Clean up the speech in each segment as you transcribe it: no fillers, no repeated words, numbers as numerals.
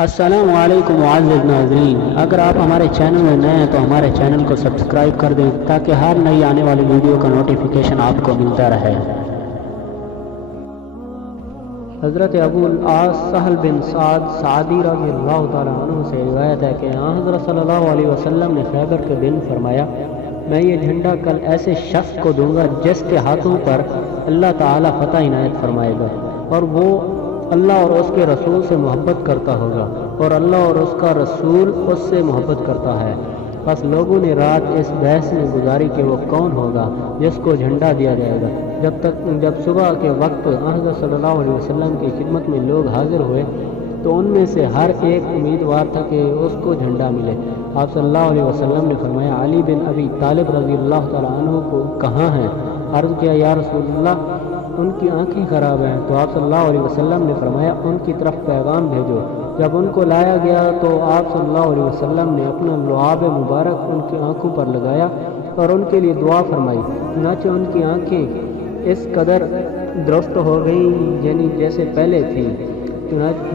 السلام علیکم معزز ناظرین، اگر آپ ہمارے چینل میں نئے ہیں تو ہمارے چینل کو سبسکرائب کر دیں تاکہ ہر نئی آنے والی ویڈیو کا نوٹیفیکیشن آپ کو ملتا رہے۔ حضرت ابو العاص سہل بن سعد سعدی رضی اللہ تعالیٰ عنہ سے روایت ہے کہ حضرت صلی اللہ علیہ وسلم نے خیبر کے دن فرمایا، میں یہ جھنڈا کل ایسے شخص کو دوں گا جس کے ہاتھوں پر اللہ تعالیٰ فتح عنایت فرمائے گا، اور وہ اللہ اور اس کے رسول سے محبت کرتا ہوگا اور اللہ اور اس کا رسول اس سے محبت کرتا ہے۔ بس لوگوں نے رات اس بحث میں گزاری کہ وہ کون ہوگا جس کو جھنڈا دیا جائے گا، جب صبح کے وقت حضرت صلی اللہ علیہ وسلم کی خدمت میں لوگ حاضر ہوئے تو ان میں سے ہر ایک امیدوار تھا کہ اس کو جھنڈا ملے۔ آپ صلی اللہ علیہ وسلم نے فرمایا، علی بن ابی طالب رضی اللہ تعالیٰ عنہ کو کہاں ہیں؟ عرض کیا، یا رسول اللہ ان کی آنکھیں خراب ہیں۔ تو آپ صلی اللہ علیہ وسلم نے فرمایا، ان کی طرف پیغام بھیجو۔ جب ان کو لایا گیا تو آپ صلی اللہ علیہ وسلم نے اپنا لعاب مبارک ان کی آنکھوں پر لگایا اور ان کے لیے دعا فرمائی، چنانچہ ان کی آنکھیں اس قدر درست ہو گئیں یعنی جیسے پہلے تھی،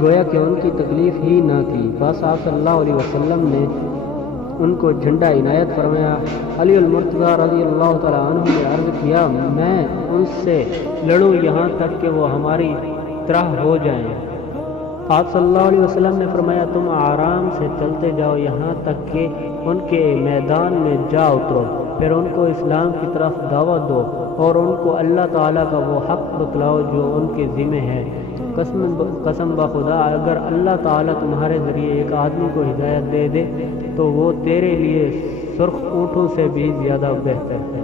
گویا کہ ان کی تکلیف ہی نہ تھی۔ بس آپ صلی اللہ علیہ وسلم نے ان کو جھنڈا عنایت فرمایا۔ علی المرتضیٰ رضی اللہ تعالیٰ عنہ نے عرض کیا، میں ان سے لڑوں یہاں تک کہ وہ ہماری طرح ہو جائیں۔ آپ صلی اللہ علیہ وسلم نے فرمایا، تم آرام سے چلتے جاؤ یہاں تک کہ ان کے میدان میں جا اترو، پھر ان کو اسلام کی طرف دعوت دو اور ان کو اللہ تعالیٰ کا وہ حق بتلاؤ جو ان کے ذمہ ہے۔ قسم بخدا، اگر اللہ تعالیٰ تمہارے ذریعے ایک آدمی کو ہدایت دے دے تو وہ تیرے لیے سرخ اونٹوں سے بھی زیادہ بہتر ہے۔